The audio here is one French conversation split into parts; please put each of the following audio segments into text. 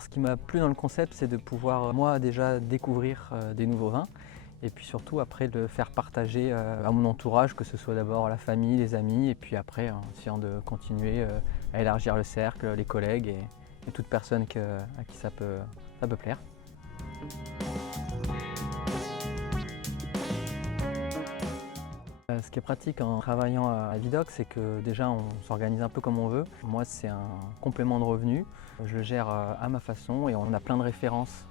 Alors ce qui m'a plu dans le concept, c'est de pouvoir moi déjà découvrir des nouveaux vins et puis surtout après de le faire partager à mon entourage, que ce soit d'abord la famille, les amis et puis après en essayant de continuer à élargir le cercle, les collègues et toute personne à qui ça peut plaire. Ce qui est pratique en travaillant à Vidoc, c'est que déjà on s'organise un peu comme on veut. Moi c'est un complément de revenu, je le gère à ma façon et on a plein de références.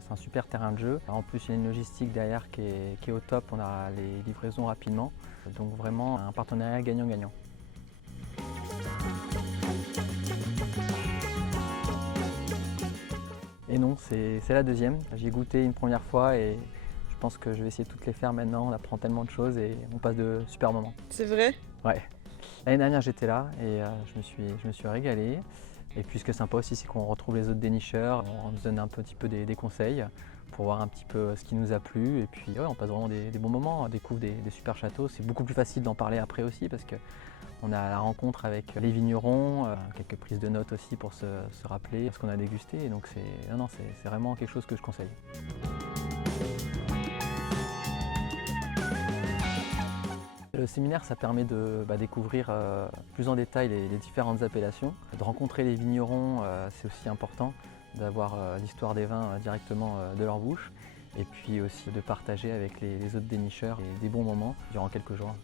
C'est un super terrain de jeu. En plus il y a une logistique derrière qui est au top, on a les livraisons rapidement. Donc vraiment un partenariat gagnant-gagnant. Et non, c'est la deuxième. J'y ai goûté une première fois et je pense que je vais essayer de toutes les faire maintenant. On apprend tellement de choses et on passe de super moments. C'est vrai? Ouais. L'année dernière j'étais là et je me suis régalé. Et puis ce qui est sympa aussi, c'est qu'on retrouve les autres dénicheurs, on nous donne un petit peu des conseils pour voir un petit peu ce qui nous a plu. Et puis ouais, on passe vraiment des bons moments, on découvre des super châteaux. C'est beaucoup plus facile d'en parler après aussi parce qu'on a la rencontre avec les vignerons, quelques prises de notes aussi pour se rappeler ce qu'on a dégusté. Et donc c'est vraiment quelque chose que je conseille. Le séminaire, ça permet de découvrir plus en détail les différentes appellations. De rencontrer les vignerons, c'est aussi important d'avoir l'histoire des vins directement de leur bouche. Et puis aussi de partager avec les autres dénicheurs des bons moments durant quelques jours.